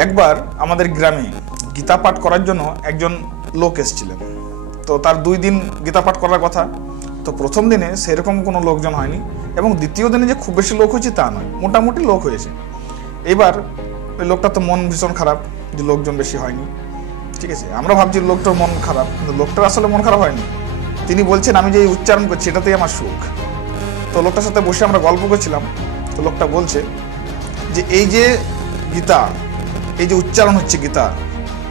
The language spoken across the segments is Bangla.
একবার আমাদের গ্রামে গীতা পাঠ করার জন্য একজন লোক এসেছিলেন। তো তার 2 দিন গীতা পাঠ করার কথা। তো প্রথম দিনে সেরকম কোনো লোকজন হয়নি, এবং দ্বিতীয় দিনে যে খুব বেশি লোক হয়েছে তা নয়, মোটামুটি লোক হয়েছে। এবার ওই লোকটা তো মন ভীষণ খারাপ যে লোকজন বেশি হয়নি। ঠিক আছে, আমরা ভাবছি লোকটার মন খারাপ, কিন্তু লোকটার আসলে মন খারাপ হয়নি। তিনি বলছেন আমি যে উচ্চারণ করছি এটাতেই আমার সুখ। তো লোকটার সাথে বসে আমরা গল্প করছিলাম। তো লোকটা বলছে যে এই যে গীতা, এই যে উচ্চারণ হচ্ছে গীতা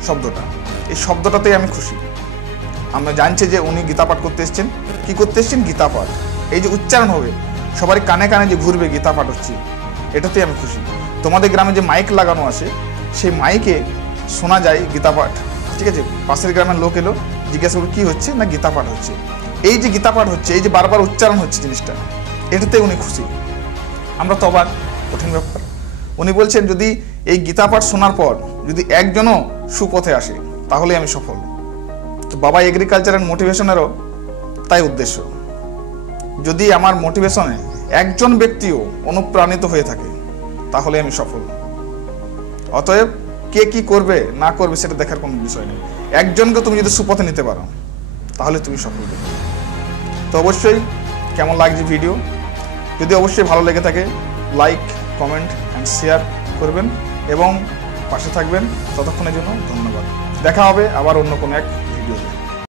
শব্দটা, এই শব্দটাতেই আমি খুশি। আমরা জানছি যে উনি গীতা পাঠ করতে এসছেন। কি করতে এসছেন? গীতা পাঠ। এই যে উচ্চারণ হবে, সবার কানে কানে যে ঘুরবে গীতা পাঠ হচ্ছে, এটাতেই আমি খুশি। তোমাদের গ্রামে যে মাইক লাগানো আছে, সেই মাইকে শোনা যায় গীতা পাঠ। ঠিক আছে, পাশের গ্রামের লোক এলো, জিজ্ঞাসা করলো কী হচ্ছে, না গীতা পাঠ হচ্ছে। এই যে গীতা পাঠ হচ্ছে, এই যে বারবার উচ্চারণ হচ্ছে জিনিসটা, এটাতে উনি খুশি। আমরা তো অবাক, কঠিন ব্যাপার। উনি বলছেন যদি এই গীতা পাঠ শোনার পর যদি একজনও সুপথে আসে তাহলে আমি সফল। তো বাবা এগ্রিকালচার অ্যান্ড মোটিভেশনেরও তাই উদ্দেশ্য। যদি আমার মোটিভেশনে একজন ব্যক্তিও অনুপ্রাণিত হয়ে থাকে তাহলে আমি সফল। অতএব কে কি করবে না করবে সেটা দেখার কোনো বিষয় নেই। একজনকে তুমি যদি সুপথে নিতে পারো তাহলে তুমি সফল হবে। তো অবশ্যই কেমন লাগছে ভিডিও, যদি অবশ্যই ভালো লেগে থাকে লাইক, কমেন্ট অ্যান্ড শেয়ার করবেন এবং পাশে থাকবেন। ততক্ষণের জন্য ধন্যবাদ। দেখা হবে আবার অন্য কোনো এক